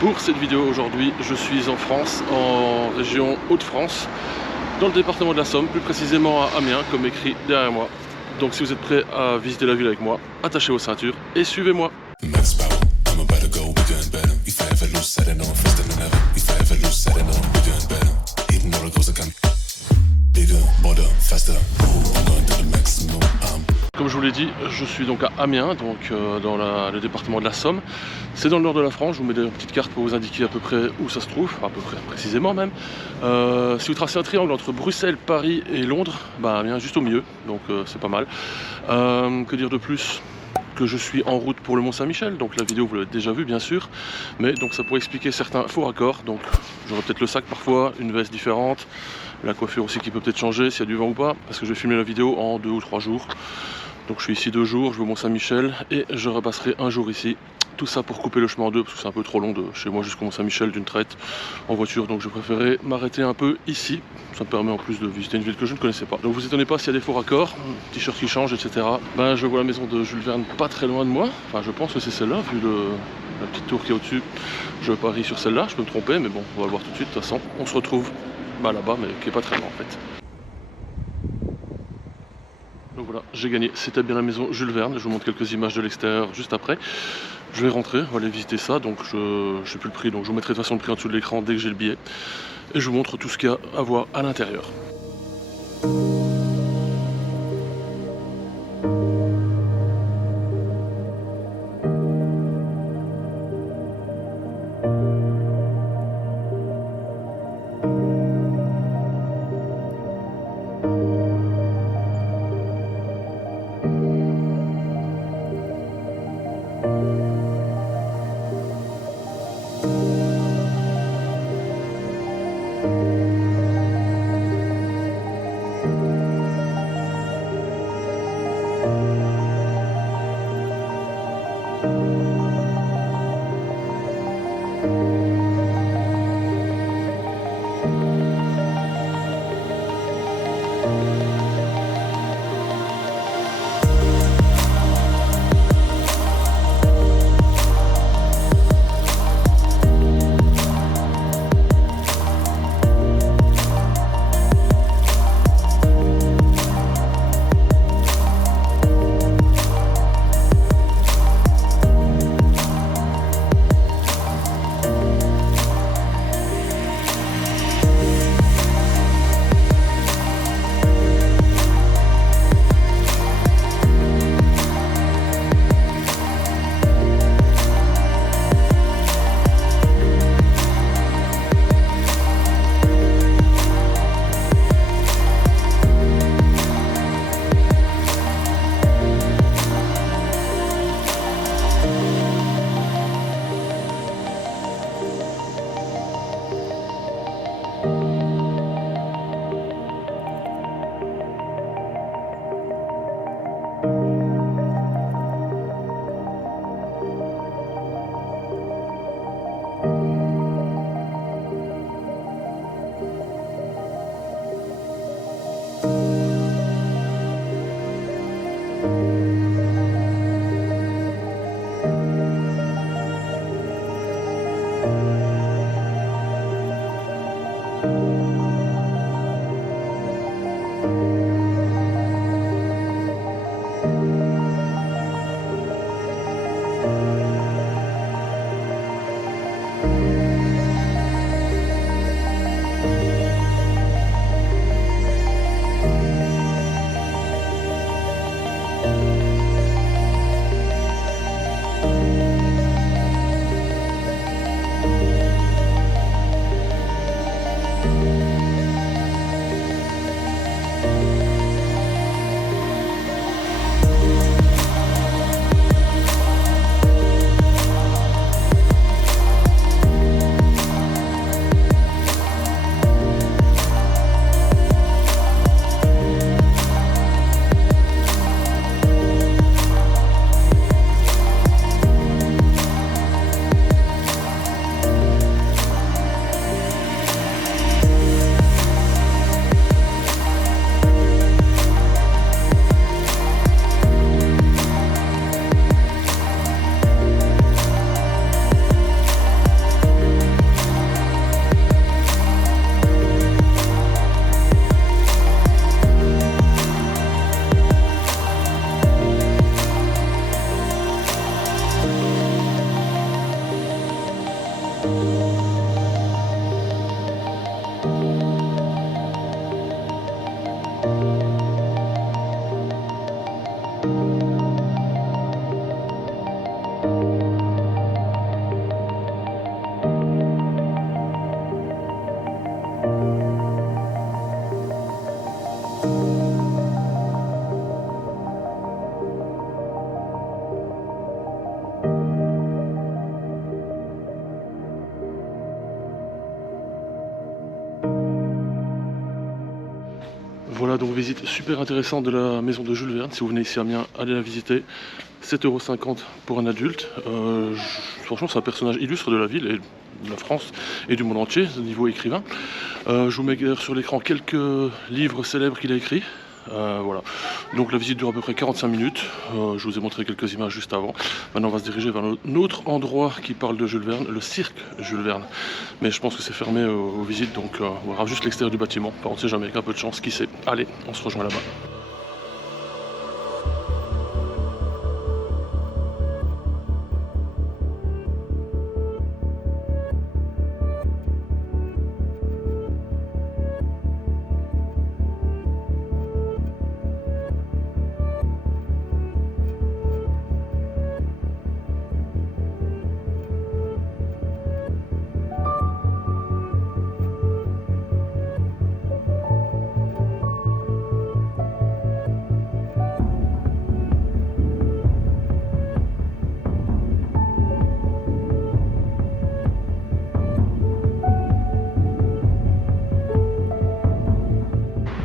Pour cette vidéo aujourd'hui, je suis en France, en région Hauts-de-France, dans le département de la Somme, plus précisément à Amiens, comme écrit derrière moi. Donc si vous êtes prêts à visiter la ville avec moi, attachez vos ceintures et suivez-moi. Comme je vous l'ai dit, je suis donc à Amiens, donc dans le département de la Somme. C'est dans le nord de la France, je vous mets une petite carte pour vous indiquer à peu près où ça se trouve, à peu près précisément même. Si vous tracez un triangle entre Bruxelles, Paris et Londres, bah Amiens juste au milieu, donc c'est pas mal. Que dire de plus ? Que je suis en route pour le Mont-Saint-Michel, donc la vidéo vous l'avez déjà vue bien sûr, mais donc ça pourrait expliquer certains faux raccords, donc j'aurai peut-être le sac parfois, une veste différente, la coiffure aussi qui peut peut-être changer s'il y a du vent ou pas, parce que je vais filmer la vidéo en 2 ou 3 jours. Donc je suis ici 2 jours, je vais au Mont-Saint-Michel et je repasserai un jour ici. Tout ça pour couper le chemin en deux parce que c'est un peu trop long de chez moi jusqu'au Mont-Saint-Michel d'une traite en voiture. Donc je préférais m'arrêter un peu ici. Ça me permet en plus de visiter une ville que je ne connaissais pas. Donc vous étonnez pas s'il y a des faux raccords, t-shirt qui change, etc. Ben je vois la maison de Jules Verne pas très loin de moi. Enfin je pense que c'est celle-là vu la petite tour qui est au-dessus. Je parie sur celle-là, je peux me tromper mais bon on va le voir tout de suite de toute façon. On se retrouve là-bas mais qui est pas très loin en fait. Donc voilà, j'ai gagné, c'était bien la maison Jules Verne, je vous montre quelques images de l'extérieur juste après. Je vais rentrer, on va aller visiter ça, donc je sais plus le prix, donc je vous mettrai de toute façon le prix en dessous de l'écran dès que j'ai le billet. Et je vous montre tout ce qu'il y a à voir à l'intérieur. Voilà donc visite super intéressante de la maison de Jules Verne. Si vous venez ici à Amiens, allez la visiter. 7,50 € pour un adulte. Franchement, c'est un personnage illustre de la ville et de la France et du monde entier, au niveau écrivain. Je vous mets sur l'écran quelques livres célèbres qu'il a écrits. Voilà. Donc la visite dure à peu près 45 minutes. Je vous ai montré quelques images juste avant. Maintenant on va se diriger vers un autre endroit qui parle de Jules Verne, le cirque Jules Verne. Mais je pense que c'est fermé aux visites, donc on verra juste l'extérieur du bâtiment. Enfin, on ne sait jamais, avec un peu de chance, qui sait. Allez, on se rejoint là-bas.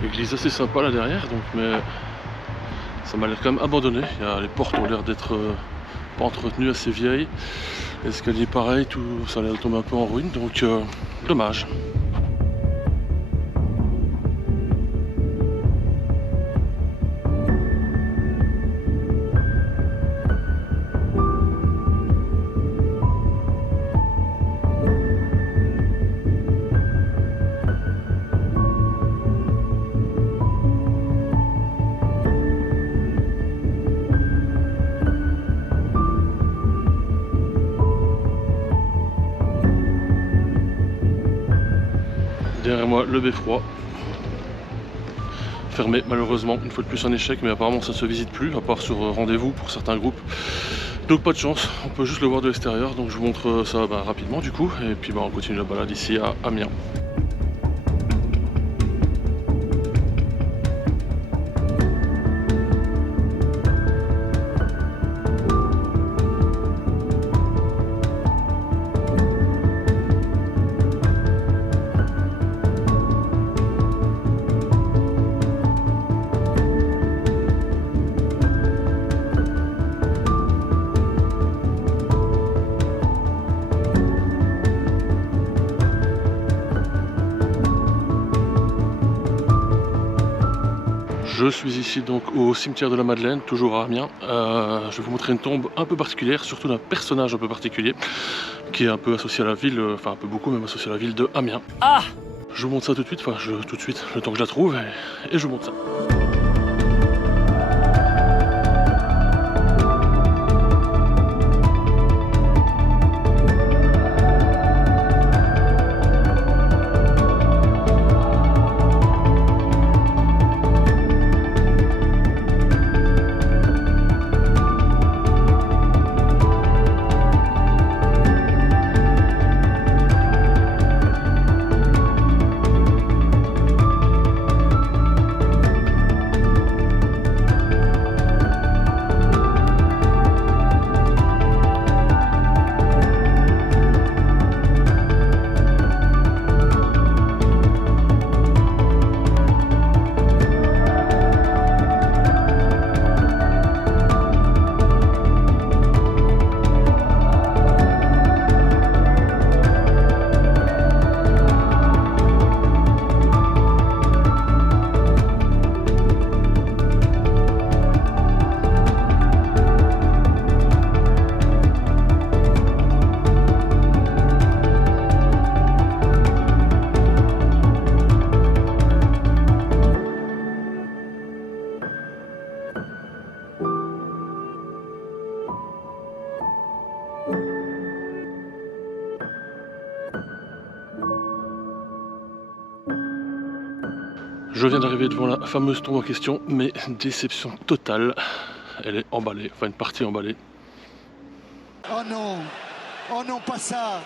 Église assez sympa là derrière, donc, mais ça m'a l'air quand même abandonné. Les portes ont l'air d'être pas entretenues, assez vieilles. L'escalier pareil, tout ça a l'air de tomber un peu en ruine, donc dommage. Derrière moi, le beffroi. Fermé malheureusement, une fois de plus un échec, mais apparemment ça ne se visite plus, à part sur rendez-vous pour certains groupes. Donc pas de chance, on peut juste le voir de l'extérieur, donc je vous montre ça rapidement du coup, et puis on continue la balade ici à Amiens. Je suis ici donc au cimetière de la Madeleine, toujours à Amiens. Je vais vous montrer une tombe un peu particulière, surtout d'un personnage un peu particulier, qui est un peu associé à la ville, enfin un peu beaucoup même associé à la ville de Amiens. Ah! Je vous montre ça tout de suite, tout de suite, le temps que je la trouve, et je vous montre ça. Je viens d'arriver devant la fameuse tombe en question, mais déception totale. Elle est emballée, enfin une partie emballée. Oh non, pas ça,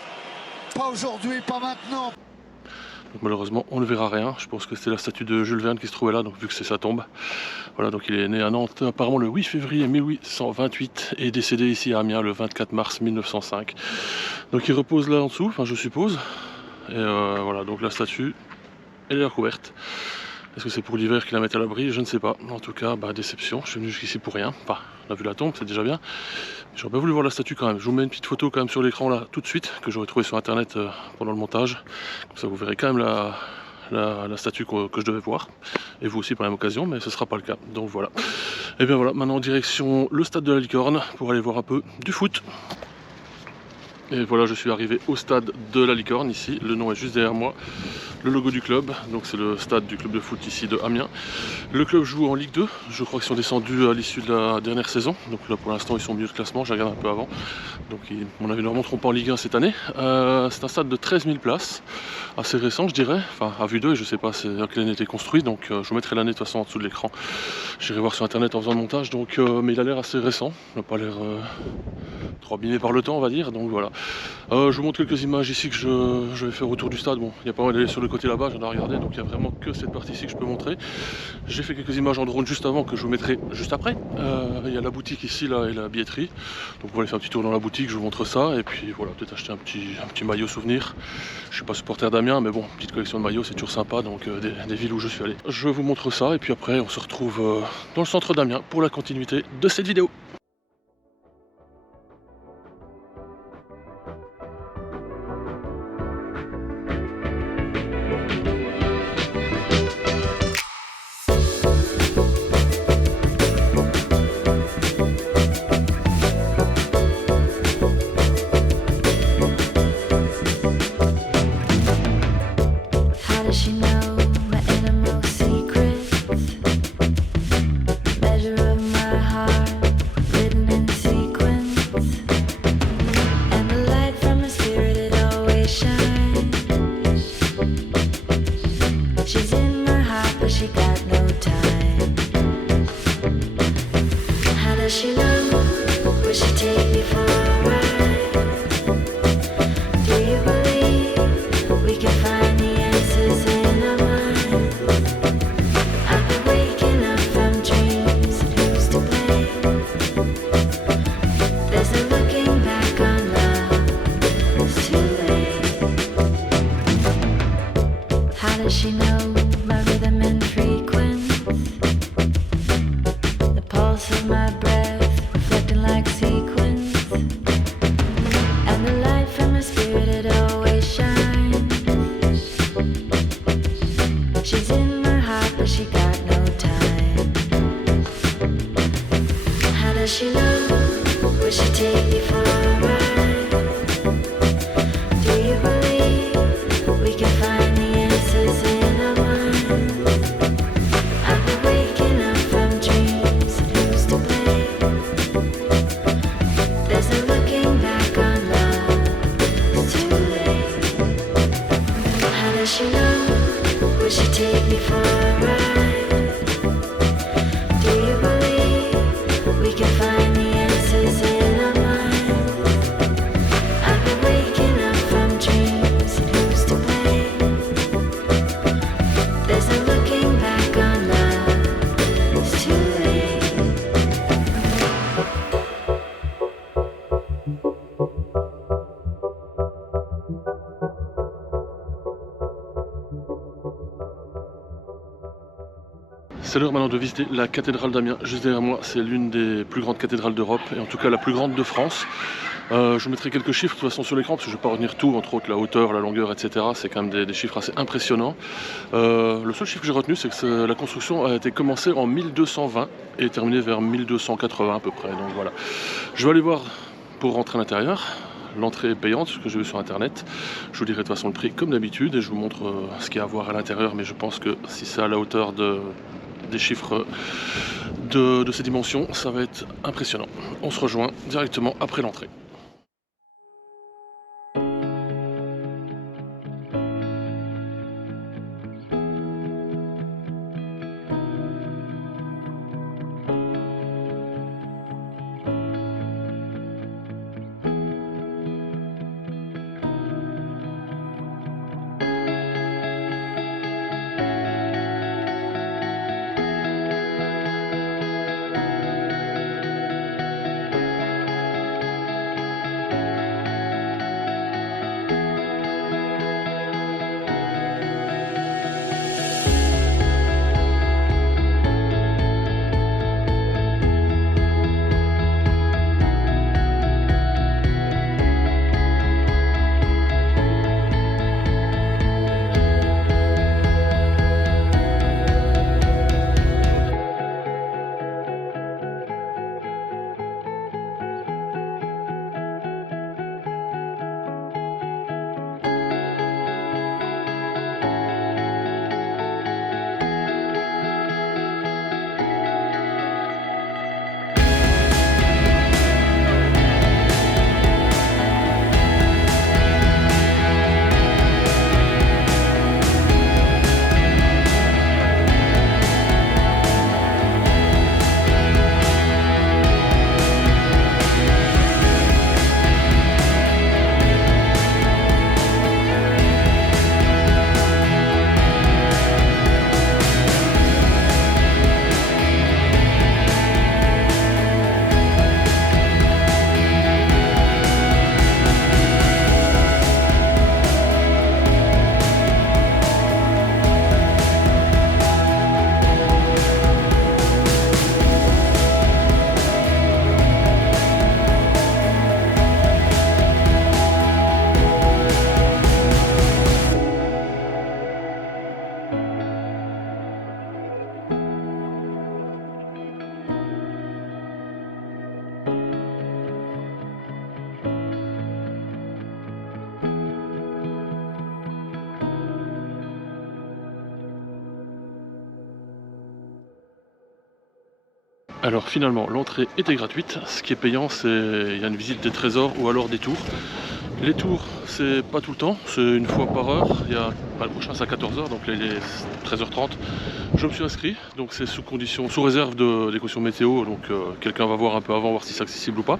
pas aujourd'hui, pas maintenant. Donc malheureusement on ne verra rien, je pense que c'était la statue de Jules Verne qui se trouvait là, donc vu que c'est sa tombe. Voilà, donc il est né à Nantes apparemment le 8 février 1828 et décédé ici à Amiens le 24 mars 1905. Donc il repose là en dessous, enfin je suppose. Et voilà, donc la statue, elle est recouverte. Est-ce que c'est pour l'hiver qu'il la met à l'abri? Je ne sais pas. En tout cas, déception, je suis venu jusqu'ici pour rien. Enfin, on a vu la tombe, c'est déjà bien. J'aurais bien voulu voir la statue quand même. Je vous mets une petite photo quand même sur l'écran là tout de suite, que j'aurais trouvé sur internet pendant le montage. Comme ça vous verrez quand même la statue que je devais voir. Et vous aussi par la même occasion, mais ce ne sera pas le cas. Donc voilà. Et bien voilà, maintenant en direction le stade de la Licorne pour aller voir un peu du foot. Et voilà, je suis arrivé au stade de la Licorne ici, le nom est juste derrière moi, le logo du club, donc c'est le stade du club de foot ici de Amiens. Le club joue en Ligue 2, je crois qu'ils sont descendus à l'issue de la dernière saison, donc là pour l'instant ils sont au milieu de classement, j'ai regardé un peu avant, donc à mon avis ils ne remonteront pas en Ligue 1 cette année. C'est un stade de 13 000 places, assez récent je dirais, enfin à vue d'œil, je ne sais pas à quelle année il a été construit, donc je vous mettrai l'année de toute façon en dessous de l'écran. J'irai voir sur internet en faisant le montage, donc, mais il a l'air assez récent, il n'a pas l'air trop abîmé par le temps on va dire, donc voilà. Je vous montre quelques images ici que je vais faire autour du stade. Bon, il n'y a pas mal d'aller sur le côté là-bas, j'en ai regardé, donc il n'y a vraiment que cette partie ici que je peux montrer. J'ai fait quelques images en drone juste avant que je vous mettrai juste après. Il y a la boutique ici là et la billetterie. Donc on va aller faire un petit tour dans la boutique, je vous montre ça. Et puis voilà, peut-être acheter un petit maillot souvenir. Je suis pas supporter d'Amiens, mais bon, petite collection de maillots, c'est toujours sympa, donc des villes où je suis allé. Je vous montre ça et puis après on se retrouve dans le centre d'Amiens pour la continuité de cette vidéo. C'est l'heure maintenant de visiter la cathédrale d'Amiens. Juste derrière moi, c'est l'une des plus grandes cathédrales d'Europe et en tout cas la plus grande de France. Je vous mettrai quelques chiffres de toute façon sur l'écran parce que je ne vais pas retenir tout, entre autres la hauteur, la longueur, etc. C'est quand même des chiffres assez impressionnants. Le seul chiffre que j'ai retenu, c'est que la construction a été commencée en 1220 et terminée vers 1280 à peu près. Donc voilà. Je vais aller voir pour rentrer à l'intérieur. L'entrée est payante, ce que j'ai vu sur internet. Je vous dirai de toute façon le prix comme d'habitude et je vous montre ce qu'il y a à voir à l'intérieur. Mais je pense que si c'est à la hauteur des chiffres de ces dimensions, ça va être impressionnant. On se rejoint directement après l'entrée. Alors finalement, l'entrée était gratuite. Ce qui est payant, c'est il y a une visite des trésors ou alors des tours. Les tours, c'est pas tout le temps, c'est une fois par heure. Le prochain c'est à 14h, donc là il est 13h30. Je me suis inscrit, donc c'est sous réserve des cautions météo, donc quelqu'un va voir un peu avant, voir si c'est accessible ou pas.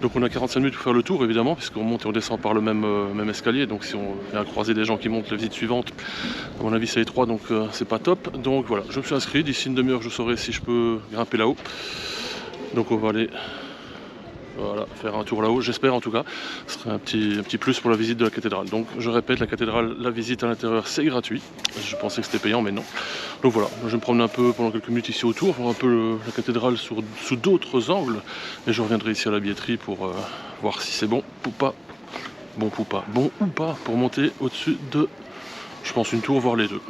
Donc on a 45 minutes pour faire le tour évidemment, puisqu'on monte et on descend par le même escalier. Donc si on vient croiser des gens qui montent la visite suivante, à mon avis c'est étroit, donc c'est pas top. Donc voilà, je me suis inscrit, d'ici une demi-heure je saurai si je peux grimper là-haut. Donc on va aller faire un tour là-haut, j'espère en tout cas. Ce serait un petit plus pour la visite de la cathédrale. Donc je répète, la cathédrale, la visite à l'intérieur c'est gratuit. Je pensais que c'était payant mais non. Donc voilà, je vais me promener un peu pendant quelques minutes ici autour, voir un peu la cathédrale sous d'autres angles. Et je reviendrai ici à la billetterie pour voir si c'est bon ou pas. Bon ou pas pour monter au-dessus de, je pense, une tour, voire les deux.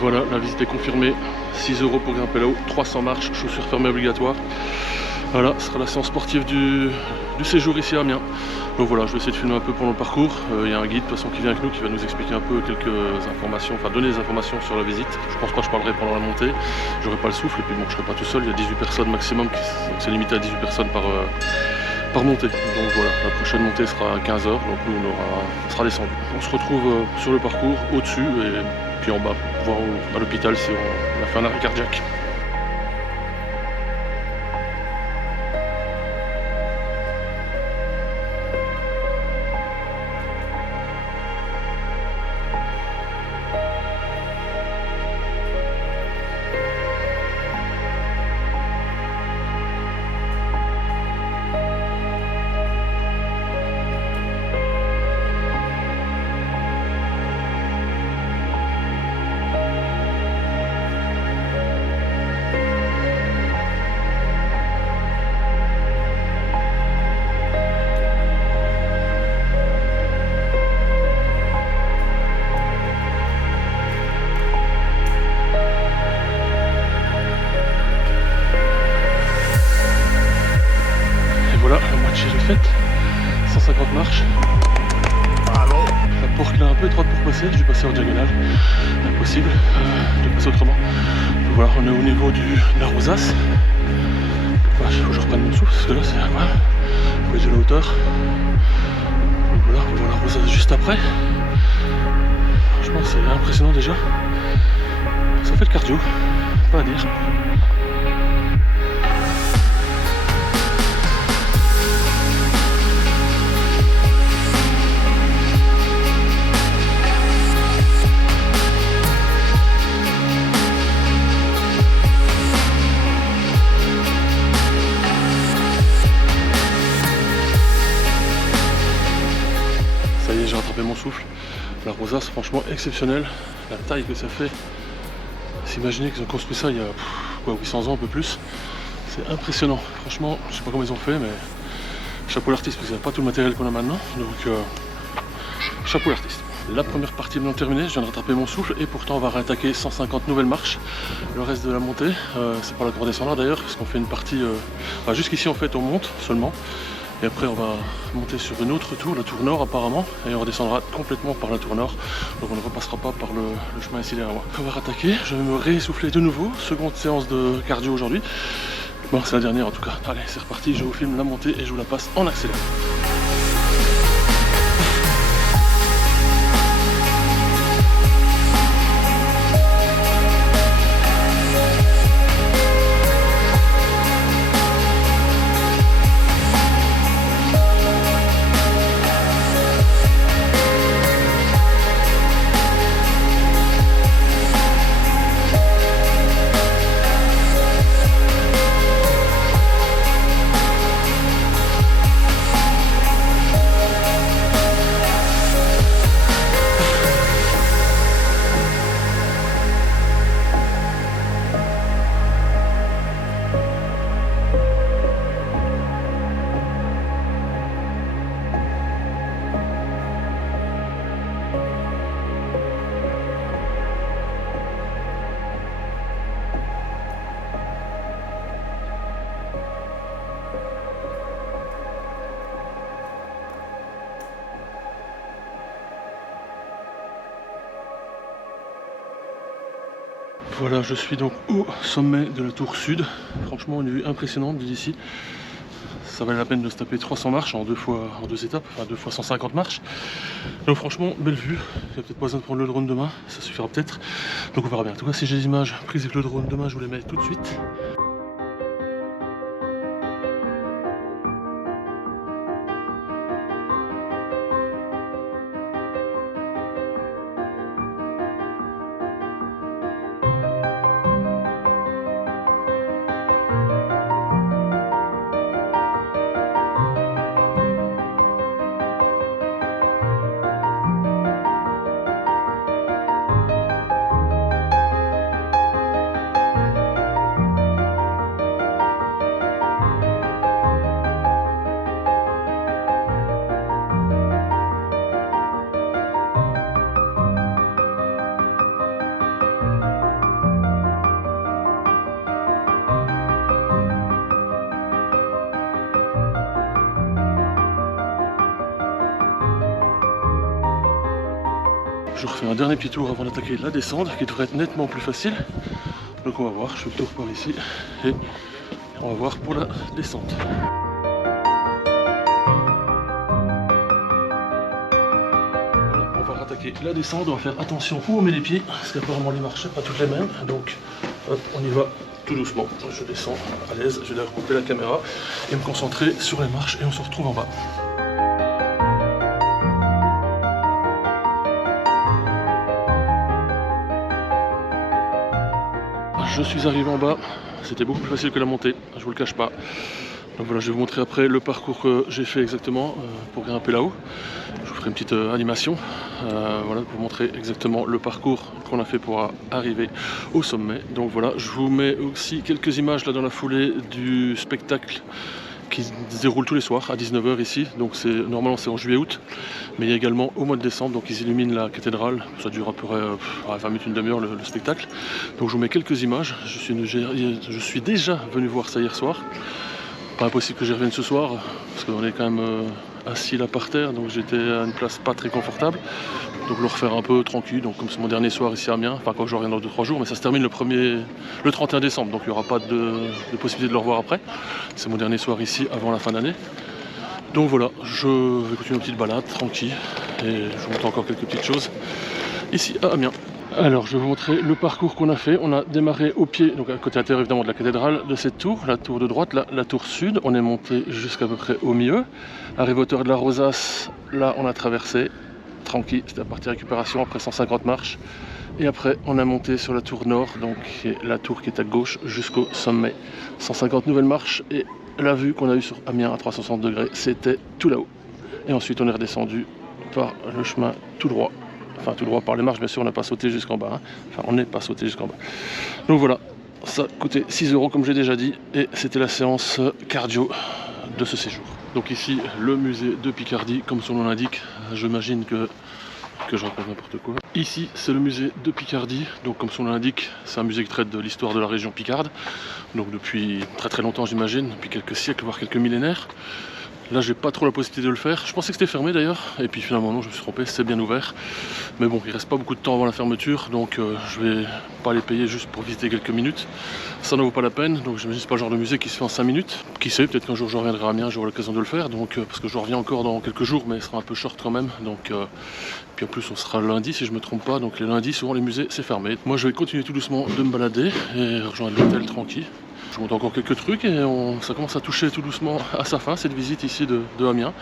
Voilà, la visite est confirmée. 6 € pour grimper là-haut, 300 marches, chaussures fermées obligatoires. Voilà, ce sera la séance sportive du séjour ici à Amiens. Donc voilà, je vais essayer de filmer un peu pendant le parcours. Il y a un guide de toute façon qui vient avec nous, qui va nous expliquer un peu quelques informations, enfin donner des informations sur la visite. Je pense pas que je parlerai pendant la montée, j'aurai pas le souffle, et puis bon, je serai pas tout seul, il y a 18 personnes maximum, c'est limité à 18 personnes par montée. Donc voilà, la prochaine montée sera à 15h, donc nous on sera descendu. On se retrouve sur le parcours, au-dessus, et puis en bas, voir à l'hôpital si on a fait un arrêt cardiaque. Voilà, la moitié de faite, 150 marches. Bravo. La porte là un peu étroite pour passer, je vais passer en diagonale. Impossible de passer autrement. Donc voilà, on est au niveau de la rosace. Il faut que je reprenne mon souffle parce que là c'est incroyable. Vous voyez de la hauteur. Donc voilà, on va voir la rosace juste après. Franchement c'est impressionnant déjà. Ça fait le cardio, pas à dire. Ça y est, j'ai rattrapé mon souffle. La rosace, franchement exceptionnelle. La taille que ça fait. S'imaginer qu'ils ont construit ça il y a 800 ans, un peu plus. C'est impressionnant. Franchement, je sais pas comment ils ont fait, mais chapeau l'artiste, parce qu'il n'y a pas tout le matériel qu'on a maintenant. Donc, chapeau l'artiste. La première partie est maintenant terminée, je viens de rattraper mon souffle et pourtant on va réattaquer 150 nouvelles marches. Le reste de la montée, c'est pas la pour descendre d'ailleurs, parce qu'on fait une partie. Jusqu'ici en fait on monte seulement. Et après on va monter sur une autre tour, la tour nord apparemment, et on redescendra complètement par la tour nord. Donc on ne repassera pas par le chemin ici derrière moi. On va rattaquer, je vais me réessouffler de nouveau, seconde séance de cardio aujourd'hui. Bon c'est la dernière en tout cas. Allez c'est reparti, je vous filme la montée et je vous la passe en accéléré. Voilà, je suis donc au sommet de la tour sud. Franchement, une vue impressionnante d'ici. Ça valait la peine de se taper 300 marches en deux étapes, enfin 2 fois 150 marches. Donc franchement, belle vue. Il n'y a peut-être pas besoin de prendre le drone demain, ça suffira peut-être. Donc on verra bien. En tout cas, si j'ai des images prises avec le drone demain, je vous les mets tout de suite. Je refais un dernier petit tour avant d'attaquer la descente qui devrait être nettement plus facile. Donc on va voir, je fais le tour par ici et on va voir pour la descente. Voilà, on va rattaquer la descente, on va faire attention où on met les pieds parce qu'apparemment les marches pas toutes les mêmes. Donc hop, on y va tout doucement. Je descends à l'aise, je vais recouper la caméra et me concentrer sur les marches et on se retrouve en bas. Je suis arrivé en bas, c'était beaucoup plus facile que la montée, je vous le cache pas. Donc voilà, je vais vous montrer après le parcours que j'ai fait exactement pour grimper là-haut. Je vous ferai une petite animation, voilà, pour vous montrer exactement le parcours qu'on a fait pour arriver au sommet. Donc voilà, je vous mets aussi quelques images là dans la foulée du spectacle qui se déroule tous les soirs à 19 h ici. Donc normalement c'est en juillet-août, mais il y a également au mois de décembre, donc ils illuminent la cathédrale. Ça dure à peu près 20 minutes, une demi-heure le spectacle. Donc je vous mets quelques images. Je suis déjà venu voir ça hier soir. Pas impossible que j'y revienne ce soir, parce qu'on est quand même assis là par terre, donc j'étais à une place pas très confortable. Donc le refaire un peu tranquille, donc comme c'est mon dernier soir ici à Amiens, enfin quand je reviens dans 2-3 jours, mais ça se termine le 31 décembre, donc il n'y aura pas de possibilité de le revoir après. C'est mon dernier soir ici avant la fin d'année. Donc voilà, je vais continuer une petite balade tranquille, et je vous montre encore quelques petites choses ici à Amiens. Alors je vais vous montrer le parcours qu'on a fait. On a démarré au pied, donc à côté intérieur évidemment de la cathédrale, de cette tour, la tour de droite, la tour sud. On est monté jusqu'à peu près au milieu. Arrivé à hauteur de la Rosace, là on a traversé tranquille, c'était la partie récupération après 150 marches. Et après on a monté sur la tour nord, donc la tour qui est à gauche jusqu'au sommet. 150 nouvelles marches et la vue qu'on a eue sur Amiens à 360 degrés, c'était tout là-haut. Et ensuite on est redescendu par le chemin tout droit. Enfin tout droit par les marches, bien sûr on n'a pas sauté jusqu'en bas, hein. Enfin on n'est pas sauté jusqu'en bas. Donc voilà, ça coûtait 6 € comme j'ai déjà dit, et c'était la séance cardio de ce séjour. Donc ici le musée de Picardie, comme son nom l'indique, j'imagine que je raconte n'importe quoi. Ici c'est le musée de Picardie, donc comme son nom l'indique, c'est un musée qui traite de l'histoire de la région Picarde, donc depuis très très longtemps j'imagine, depuis quelques siècles voire quelques millénaires. Là j'ai pas trop la possibilité de le faire, je pensais que c'était fermé d'ailleurs, et puis finalement non, je me suis trompé, c'est bien ouvert. Mais bon, il reste pas beaucoup de temps avant la fermeture, donc je vais pas les payer juste pour visiter quelques minutes. Ça ne vaut pas la peine, donc j'imagine que c'est pas le genre de musée qui se fait en 5 minutes. Qui sait, peut-être qu'un jour je reviendrai à Amiens, j'aurai l'occasion de le faire, donc, parce que je reviens encore dans quelques jours, mais il sera un peu short quand même. Donc, puis en plus on sera lundi si je me trompe pas, donc les lundis souvent les musées c'est fermé. Moi je vais continuer tout doucement de me balader et rejoindre l'hôtel tranquille. Je vous montre encore quelques trucs et ça commence à toucher tout doucement à sa fin cette visite ici de Amiens.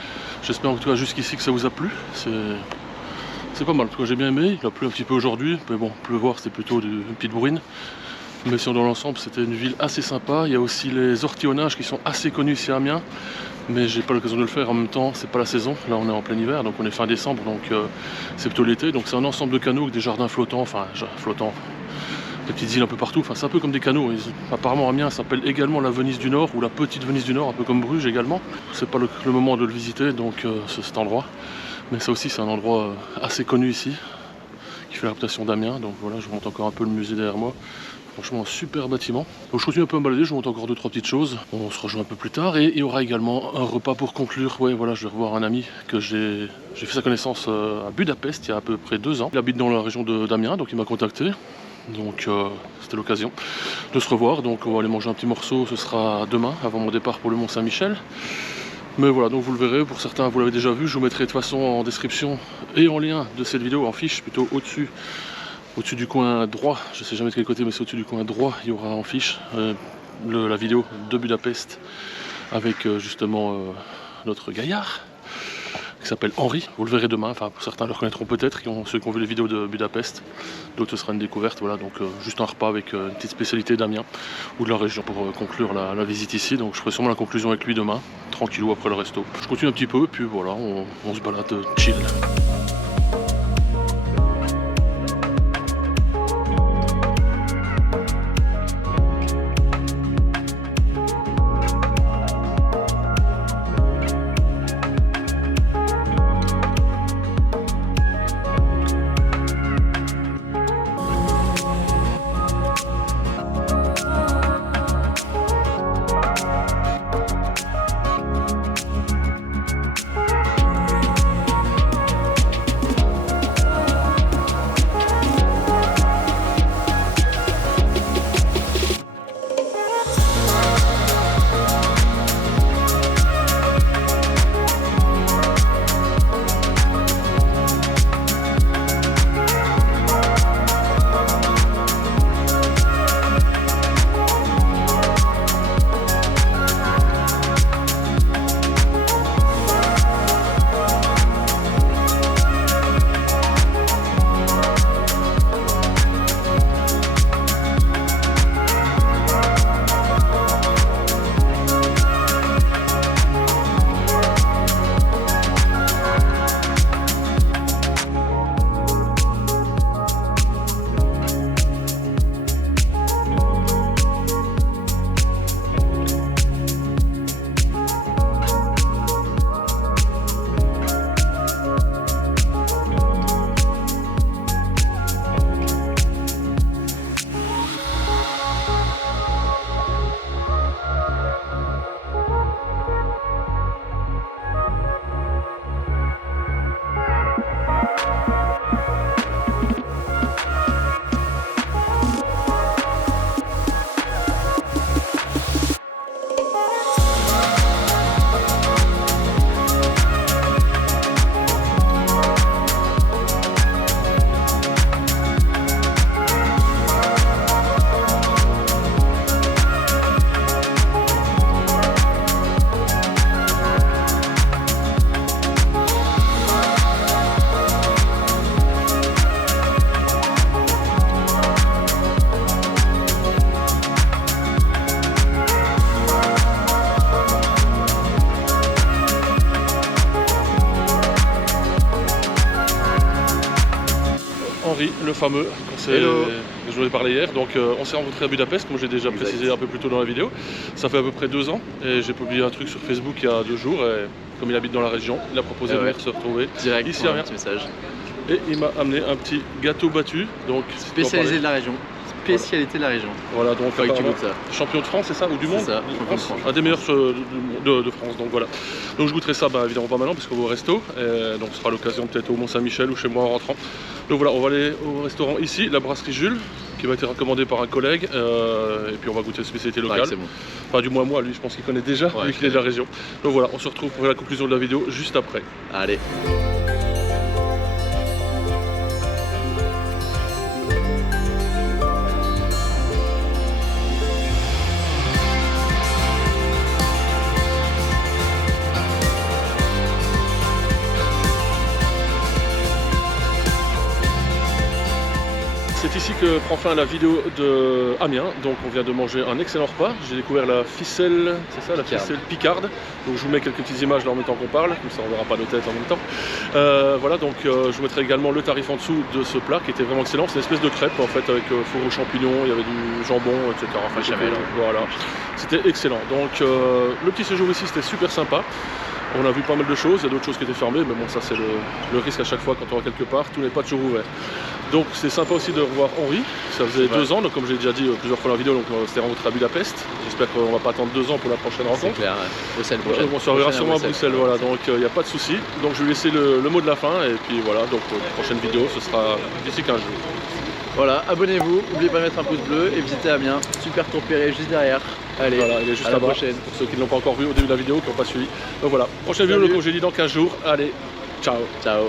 J'espère en tout cas jusqu'ici que ça vous a plu. C'est pas mal, en tout cas j'ai bien aimé. Il a plu un petit peu aujourd'hui, mais bon, pleuvoir c'était plutôt une petite bourrine. Mais sinon dans l'ensemble c'était une ville assez sympa. Il y a aussi les ortillonnages qui sont assez connus ici à Amiens. Mais j'ai pas l'occasion de le faire en même temps, c'est pas la saison. Là on est en plein hiver, donc on est fin décembre, donc c'est plutôt l'été. Donc c'est un ensemble de canaux avec des jardins flottants, des petites îles un peu partout, enfin c'est un peu comme des canaux. Apparemment Amiens s'appelle également la Venise du Nord ou la petite Venise du Nord, un peu comme Bruges également. C'est pas le moment de le visiter, donc cet endroit. Mais ça aussi c'est un endroit assez connu ici, qui fait la réputation d'Amiens. Donc voilà, je vous montre encore un peu le musée derrière moi. Franchement un super bâtiment. Donc je continue un peu à me balader, je vous montre encore 2-3 petites choses. On se rejoint un peu plus tard et il y aura également un repas pour conclure. Ouais voilà, je vais revoir un ami que j'ai fait sa connaissance à Budapest il y a à peu près 2 ans. Il habite dans la région d'Amiens, donc il m'a contacté. Donc c'était l'occasion de se revoir. Donc on va aller manger un petit morceau, ce sera demain avant mon départ pour le Mont-Saint-Michel. Mais voilà, donc vous le verrez, pour certains vous l'avez déjà vu, je vous mettrai de toute façon en description et en lien de cette vidéo, en fiche plutôt au-dessus du coin droit, je sais jamais de quel côté mais c'est au-dessus du coin droit, il y aura en fiche la vidéo de Budapest avec justement notre gaillard qui s'appelle Henri, vous le verrez demain, enfin pour certains le reconnaîtront peut-être, ceux qui ont vu les vidéos de Budapest, d'autres ce sera une découverte, voilà, donc juste un repas avec une petite spécialité d'Amiens ou de la région pour conclure la visite ici, donc je ferai sûrement la conclusion avec lui demain, tranquillou après le resto. Je continue un petit peu, puis voilà, on se balade chill. Henri, le fameux, je vous en ai parlé hier, donc on s'est rencontré à Budapest, comme j'ai déjà précisé un peu plus tôt dans la vidéo. Ça fait à peu près 2 ans, et j'ai publié un truc sur Facebook il y a 2 jours, et comme il habite dans la région, il a proposé de venir se retrouver direct ici à Amiens. Et il m'a amené un petit gâteau battu, donc spécialisé de la région. Spécialité de la région. Voilà, donc tu goûtes ça. Champion de France, c'est ça, ou du monde? C'est ça, un des meilleurs de France, donc voilà. Donc je goûterai ça, évidemment pas maintenant parce qu'on va au resto, et donc ce sera l'occasion peut-être au Mont-Saint-Michel ou chez moi en rentrant. Donc voilà, on va aller au restaurant ici, la brasserie Jules, qui m'a été recommandée par un collègue, et puis on va goûter une spécialité locale. Ouais, c'est bon. Enfin du moins moi, lui je pense qu'il connaît déjà, vu qu'il est de la région. Donc voilà, on se retrouve pour la conclusion de la vidéo juste après. Allez. C'est ici que prend fin la vidéo de Amiens, donc on vient de manger un excellent repas. J'ai découvert la ficelle, c'est ça, la ficelle picarde. Donc je vous mets quelques petites images là en même temps qu'on parle, comme ça on verra pas nos têtes en même temps. Voilà, donc je vous mettrai également le tarif en dessous de ce plat qui était vraiment excellent. C'est une espèce de crêpe en fait avec four aux champignons, il y avait du jambon, etc. Enfin, voilà, c'était excellent. Donc le petit séjour ici c'était super sympa. On a vu pas mal de choses, il y a d'autres choses qui étaient fermées, mais bon ça c'est le risque à chaque fois quand on va quelque part, tout n'est pas toujours ouvert. Donc c'est sympa aussi de revoir Henri, ça faisait 2 ans, donc comme j'ai déjà dit plusieurs fois dans la vidéo, donc on s'était rencontré à Budapest. J'espère qu'on va pas attendre 2 ans pour la prochaine rencontre. C'est clair, Bruxelles prochaine. On se reverra sûrement à Bruxelles, voilà, donc il n'y a pas de souci. Donc je vais laisser le mot de la fin, et puis voilà, donc la prochaine vidéo ce sera d'ici 15 jours. Voilà, abonnez-vous, n'oubliez pas de mettre un pouce bleu et visitez Amiens. Super tour Perret juste derrière. Allez, Voilà, il est juste à la là-bas. prochaine. Pour ceux qui ne l'ont pas encore vu au début de la vidéo, qui n'ont pas suivi. Donc voilà, prochaine vidéo, Salut. le congédie dans 15 jours. Allez, ciao. Ciao.